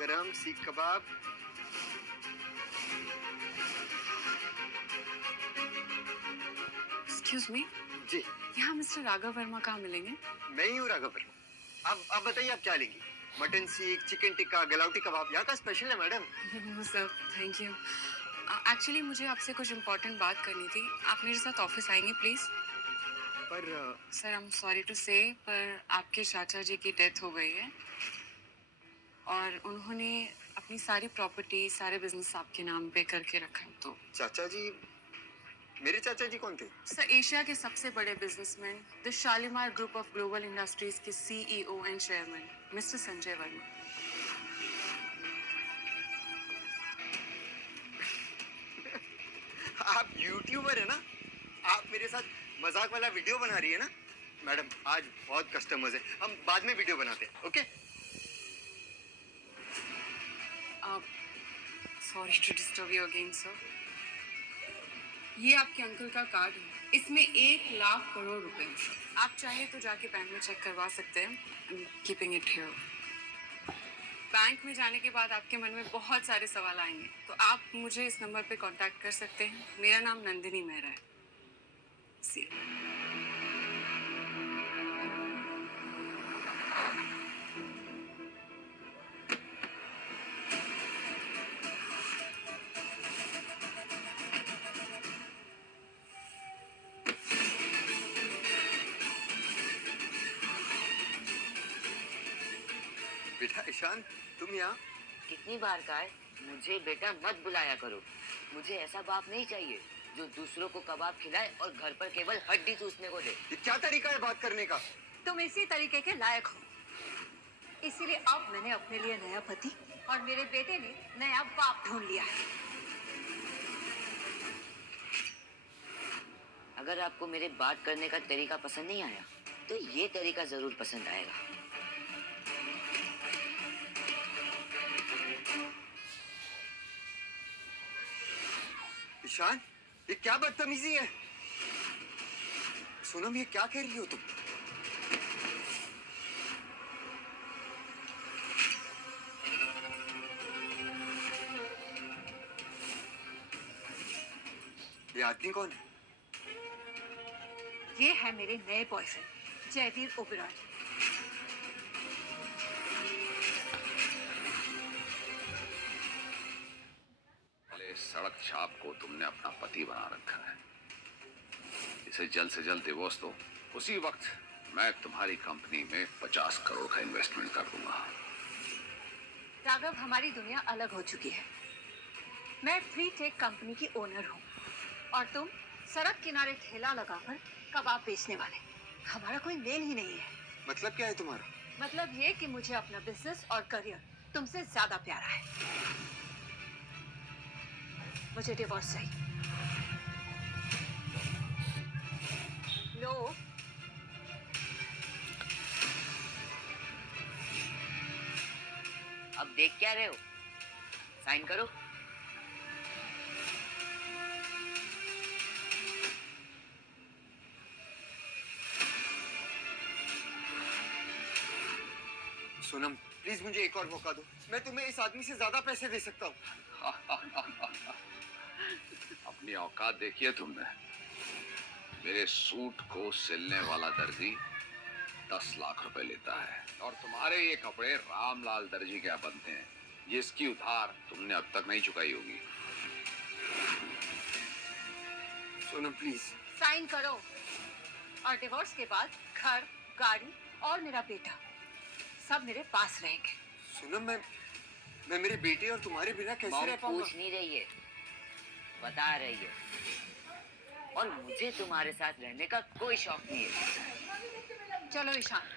गरम सीख कबाब। Excuse me, जी, यहाँ मिस्टर राघव वर्मा कहाँ मिलेंगे? मैं ही हूँ राघव वर्मा। आप बताइए, आप क्या लेंगी? मटन सीख, चिकन टिक्का, गलाउटी कबाब यहाँ का स्पेशल है madam. No sir, thank you. Actually मुझे आपसे कुछ इम्पोर्टेंट बात करनी थी। आप मेरे साथ ऑफिस आएंगे प्लीज? पर sir, I am sorry to say, पर आपके चाचा जी की डेथ हो गई है और उन्होंने अपनी सारी प्रॉपर्टी, सारे बिजनेस आपके नाम पे करके रखा है। तो चाचा जी, मेरे चाचा जी कौन थे? सर, एशिया के सबसे बड़े businessman, the Shalimar group of global industries के CEO and chairman mister Sanjay Verma. आप यूट्यूबर है ना? आप मेरे साथ मजाक वाला वीडियो बना रही है ना? मैडम, आज बहुत कस्टमर्स हैं, हम बाद में वीडियो बनाते हैं, okay? Sorry to disturb you again sir. ये आपके अंकल का कार्ड है, इसमें 1 लाख करोड़ रुपए हैं। आप चाहे तो जाके बैंक में चेक करवा सकते हैं। I am keeping it here. Bank में जाने के बाद आपके मन में बहुत सारे सवाल आएंगे, तो आप मुझे इस नंबर पे कांटेक्ट कर सकते हैं। मेरा नाम नंदिनी मेहरा है। सी बेटा ईशान, तुम यहाँ? कितनी बार कहा है मुझे बेटा मत बुलाया करो। मुझे ऐसा बाप नहीं चाहिए जो दूसरों को कबाब खिलाए और घर पर केवल हड्डी चूसने को दे। ये क्या तरीका है बात करने का? तुम इसी तरीके के लायक हो, इसीलिए अब मैंने अपने लिए नया पति और मेरे बेटे ने नया बाप ढूंढ लिया है। अगर आपको मेरे बात करने का तरीका पसंद नहीं आया तो ये तरीका जरूर पसंद आएगा। ईशान, ये क्या बदतमीजी है? सोनम, ये क्या कह रही हो तुम? ये आदमी कौन है? ये है मेरे नए बॉयफ्रेंड जयवीर ओबेरॉय। सड़क छाप को तुमने अपना पति बना रखा है। इसे जल्द से जल्द डिवोर्स दो, उसी वक्त मैं तुम्हारी कंपनी में 50 करोड़ का इन्वेस्टमेंट कर दूंगा। राघव, हमारी दुनिया अलग हो चुकी है। मैं फ्री टेक कंपनी की ओनर हूँ और तुम सड़क किनारे ठेला लगाकर कबाब बेचने वाले। हमारा कोई मेल ही नहीं है। मतलब क्या है तुम्हारा? मतलब ये कि मुझे अपना बिजनेस और करियर तुमसे ज्यादा प्यारा है। मुझे डिवोर्स चाहिए। लो। अब देख क्या रहे हो, साइन करो। सोनम, प्लीज मुझे एक और मौका दो। मैं तुम्हें इस आदमी से ज्यादा पैसे दे सकता हूँ। अपनी औकात देखिए तुमने। मेरे सूट को सिलने वाला दर्जी 10 लाख रुपए लेता है और तुम्हारे ये कपड़े रामलाल दर्जी क्या बनते हैं, जिसकी उधार तुमने अब तक नहीं चुकाई होगी। सोनम प्लीज। साइन करो और डिवोर्स के बाद घर, गाड़ी और मेरा बेटा सब मेरे पास रहेंगे। सोनम, मैं मेरे बेटे और तुम्हारे बिना कैसे रह पाऊंगा? पूछ नहीं रही है, बता रही है। और मुझे तुम्हारे साथ रहने का कोई शौक नहीं है। चलो ईशान।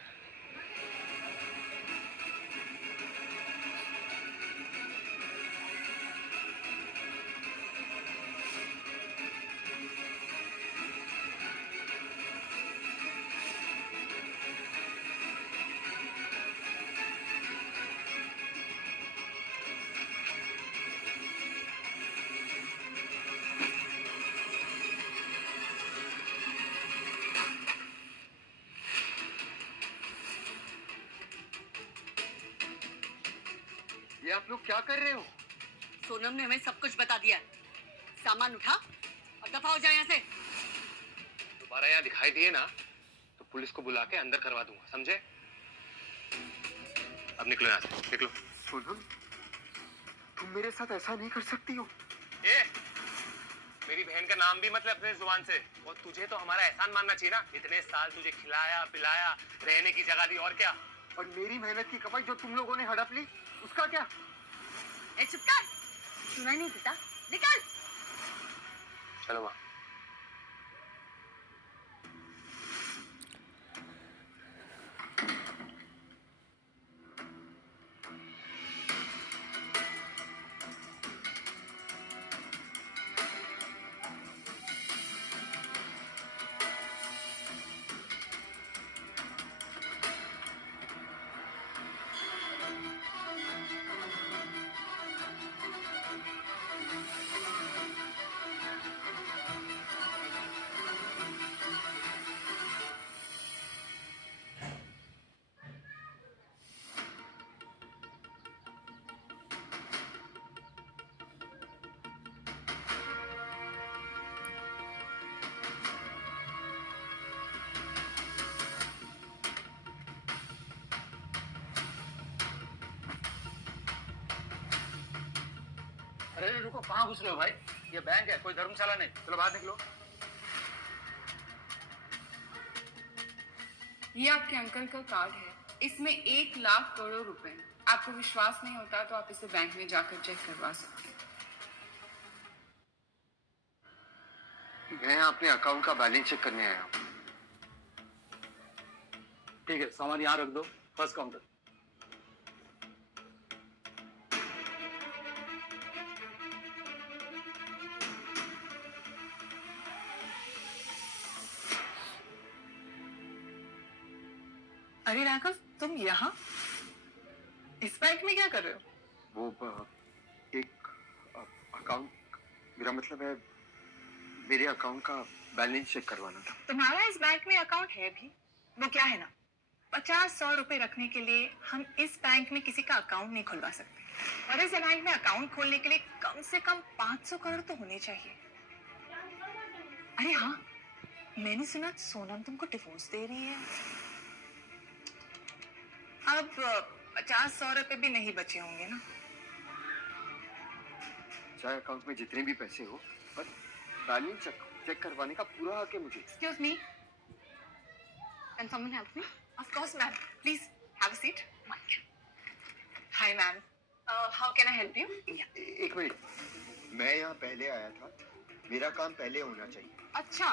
आप लोग क्या कर रहे हो? सोनम ने हमें सब कुछ बता दिया है। सामान उठा और दफा हो जाए यहाँ से। दोबारा यहाँ दिखाई दिए ना तो पुलिस को बुला के अंदर करवा दूंगा, समझे? अब निकलो यहाँ से, निकलो। सोनम, तुम मेरे साथ ऐसा नहीं कर सकती हो। ए, मेरी बहन का नाम भी मत ले अपने जुबान से। और तुझे तो हमारा एहसान मानना चाहिए ना, इतने साल तुझे खिलाया पिलाया, रहने की जगह दी, और क्या। और मेरी मेहनत की कमाई जो तुम लोगों ने हड़प ली, उसका क्या? ए चुप कर, सुनाई नहीं देता, निकल। चलो माँ। अरे रुको, कहाँ घुस रहे हो भाई? ये बैंक है, कोई धर्मशाला नहीं। चलो बाहर निकलो। ये आपके अंकल का कार्ड है, इसमें 1 लाख करोड़ रुपए हैं। आपको विश्वास नहीं होता तो आप इसे बैंक में जाकर चेक करवा सकते हैं। मैं अपने अकाउंट का बैलेंस चेक करने आया हूँ। ठीक है, सामान यहाँ रख दो, फर्स्ट काउंटर। अरे राघव, तुम यहाँ इस बैंक में क्या कर रहे हो? वो एक अकाउंट, मेरा मतलब है मेरे अकाउंट का बैलेंस चेक करवाना था। तुम्हारा इस बैंक में अकाउंट है भी? वो क्या है ना, 50-100 रुपए रखने के लिए हम इस बैंक में किसी का अकाउंट नहीं खुलवा सकते। और इस बैंक में अकाउंट खोलने के लिए कम से कम 500 करोड़ तो होने चाहिए। अरे हाँ, मैंने सुना सोनम तुमको डिवोर्स दे रही है। अब 50-100 रुपए भी नहीं बचे होंगे ना? चाहे अकाउंट में जितने भी पैसे हो, पर बैलेंस चेक करवाने का पूरा हक है मुझे। Excuse me. Can someone help me? Of course, ma'am. Please have a seat. Hi, ma'am. How can I help you? एक मिनट, मैं यहाँ पहले आया था, मेरा काम पहले होना चाहिए। अच्छा,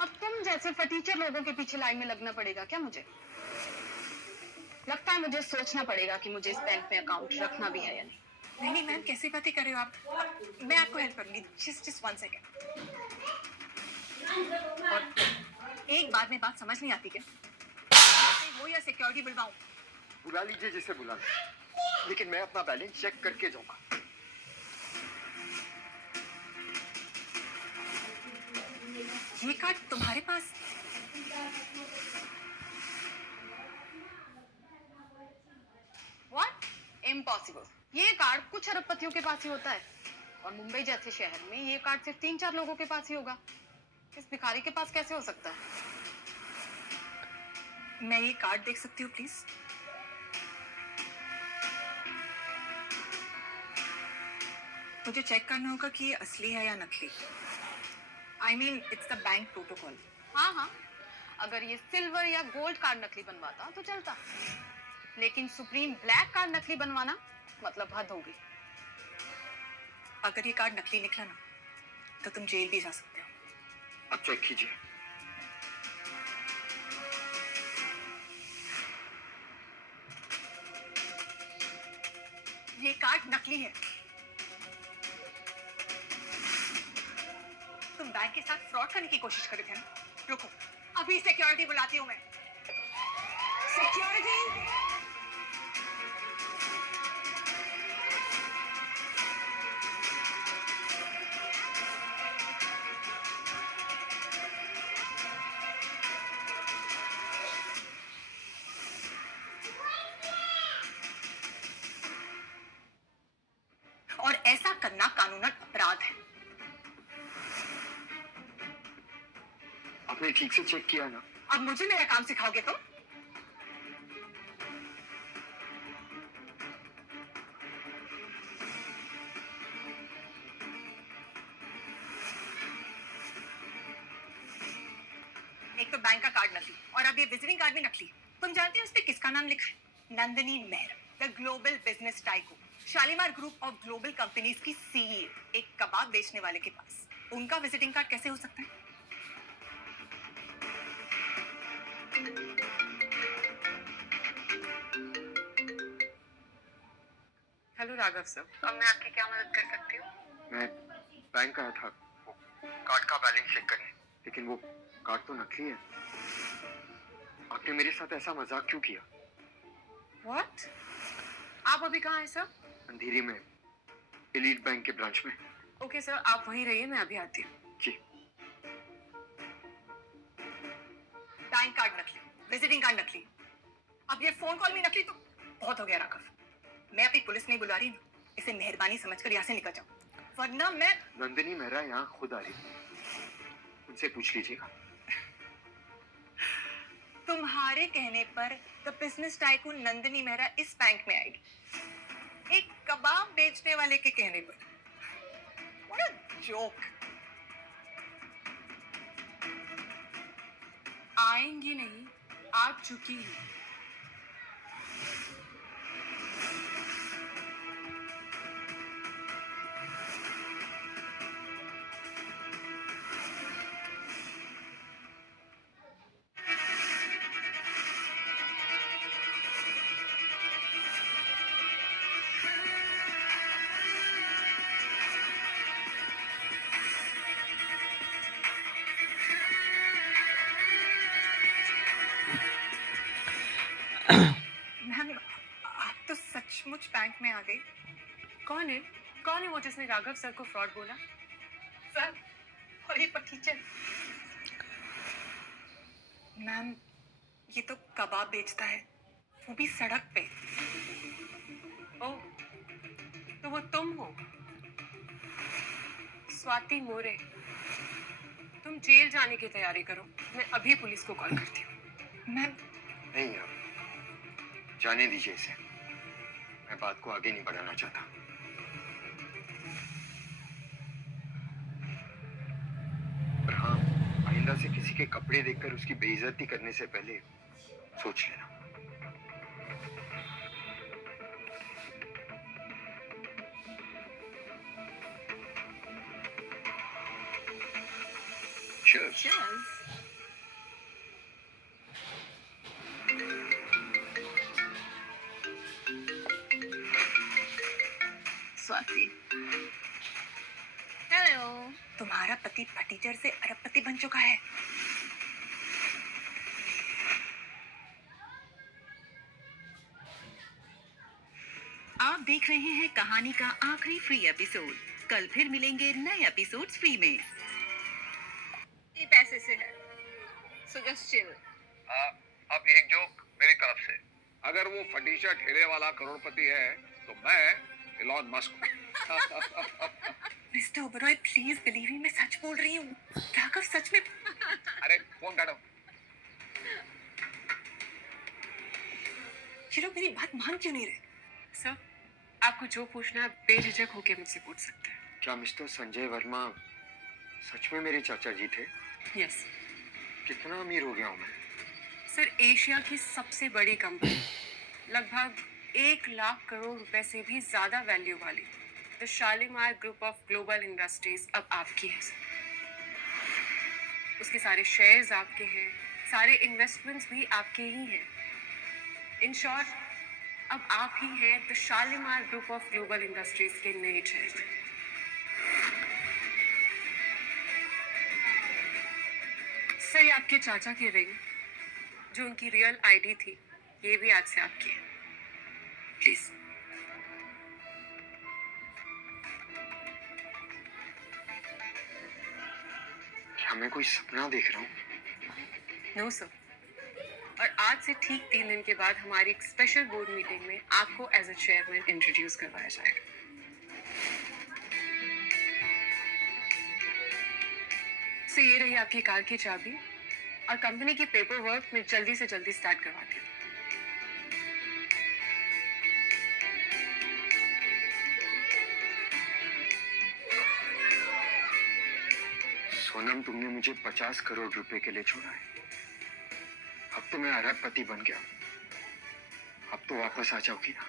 अब तुम जैसे फटीचर लोगों के पीछे लाइन में लगना पड़ेगा क्या मुझे? लगता है मुझे सोचना पड़ेगा कि मुझे इस बैंक में अकाउंट रखना भी है या नहीं। नहीं नहीं मैम, कैसी बातें कर रहे हो आप? मैं आपको हेल्प करूंगी। Just 1 second. और एक बार में बात समझ नहीं आती क्या? वो या सिक्योरिटी बुलवाऊं? बुला लीजिए जिसे बुलाना, लेकिन मैं अपना बैलेंस चेक करके जाऊंगा। ये कार्ड तुम्हारे पास? What? Impossible. ये कार्ड कुछ अरबपतियों के पास ही होता है, और मुंबई जैसे शहर में ये कार्ड सिर्फ 3-4 लोगों के पास ही होगा। इस भिखारी के पास कैसे हो सकता है? मैं ये कार्ड देख सकती हूँ प्लीज? मुझे चेक करना होगा कि ये असली है या नकली। I mean it's the bank protocol. हाँ हाँ, अगर ये सिल्वर या गोल्ड कार्ड नकली बनवाता तो चलता, लेकिन सुप्रीम ब्लैक कार्ड नकली बनवाना मतलब हद होगी। अगर ये कार्ड नकली निकला ना तो तुम जेल भी जा सकते हो। अब चेक कीजिए। ये कार्ड नकली है। तुम बैंक के साथ फ्रॉड करने की कोशिश कर रहे थे ना? रुको, अभी सिक्योरिटी बुलाती हूँ मैं। सिक्योरिटी! बात है। आपने ठीक से चेक किया ना? अब मुझे मेरा काम सिखाओगे तुम? एक तो बैंक का कार्ड नकली और अब ये विजिटिंग कार्ड भी नकली। तुम जानते हो उस पे किसका नाम लिखा है? Nandini Mehra, the global business tycoon, Shalimar group of global companies की सीईओ। एक कबाब बेचने वाले के पास उनका विजिटिंग कार्ड कैसे हो सकता है? हेलो राघव सर, अब मैं आपकी क्या मदद कर सकती हूँ? मैं बैंक आया था वो कार्ड का बैलेंस चेक करने, लेकिन वो कार्ड तो नकली है। आपने मेरे साथ ऐसा मजाक क्यों किया? व्हाट? आप अभी कहाँ हैं सर? अंधेरी में एलीट बैंक के ब्रांच में। ओके सर, आप वहीं रहिए, मैं अभी आती हूँ। जी। बैंक कार्ड नकली, विजिटिंग कार्ड नकली, अब ये फोन कॉल भी नकली, तो बहुत हो गया राघव। मैं अभी पुलिस नहीं बुला रही ना, इसे मेहरबानी समझकर यहाँ से निकल जाओ, वरना मैं। नंदिनी मेहरा यहाँ खुद आ रही, उनसे पूछ लीजिएगा। तुम्हारे कहने पर the business tycoon Nandini Mehra इस बैंक में आएगी, एक कबाब बेचने वाले के कहने पर। What a joke! आएंगी नहीं, आ चुकी है। मैम, आप तो सचमुच बैंक में आ गई। कौन है? कौन है वो जिसने राघव सर को फ्रॉड बोला? सर और ये टीचर। मैम, ये तो कबाब बेचता है, वो भी सड़क पे। ओह, तो वो तुम हो? स्वाति मोरे। तुम जेल जाने की तैयारी करो, मैं अभी पुलिस को कॉल करती हूँ। मैम, नहीं, आप जाने दीजिए इसे, मैं बात को आगे नहीं बढ़ाना चाहता। पर हाँ, आइंदा से किसी के कपड़े देखकर उसकी बेइज्जती करने से पहले सोच लेना। Cheers. स्वाति, हेलो। तुम्हारा पति फटीचर से अरबपति बन चुका है। आप देख रहे हैं कहानी का आखिरी फ्री एपिसोड। कल फिर मिलेंगे नए एपिसोड्स फ्री में। ये पैसे से है, सो जस्ट चिल। अब एक जोक मेरी तरफ से, अगर वो फटीचा ठेले वाला करोड़पति है तो मैं इलॉन मस्क हूँ। Mister Oberoi, please believe me, मैं सच बोल रही हूँ। राघव सच में। अरे फोन काटो। ये लोग मेरी बात मान क्यों नहीं रहे? सर, आपको जो पूछना है बेझिझक होके मुझसे पूछ सकते हैं। क्या मिस्टर संजय वर्मा सच में मेरे चाचा जी थे? यस कितना अमीर हो गया हूँ मैं? सर, एशिया की सबसे बड़ी कंपनी, लगभग 1 लाख करोड़ रुपए से भी ज्यादा वैल्यू वाली the Shalimar group of global industries अब आपकी है सर। उसके सारे शेयर्स आपके हैं, सारे इन्वेस्टमेंट्स भी आपके ही हैं। इन शॉर्ट, अब आप ही हैं the Shalimar group of global industries के नए चेयरमैन। सर, ये आपके चाचा की रिंग, जो उनकी रियल आईडी थी, ये भी आज से आपकी है। प्लीज। क्या मैं कोई सपना देख रहा हूँ? No sir. और आज से ठीक 3 दिन के बाद हमारी एक स्पेशल बोर्ड मीटिंग में आपको एज अ चेयरमैन इंट्रोड्यूस करवाया जाएगा। से ये रही आपकी कार की चाबी और कंपनी की पेपर वर्क मैं जल्दी से जल्दी स्टार्ट करवाती हूँ। सोनम, तुमने मुझे 50 करोड़ रुपए के लिए छोड़ा है। अब तो मैं अरबपति बन गया। अब तो वापस आ जाओगी ना?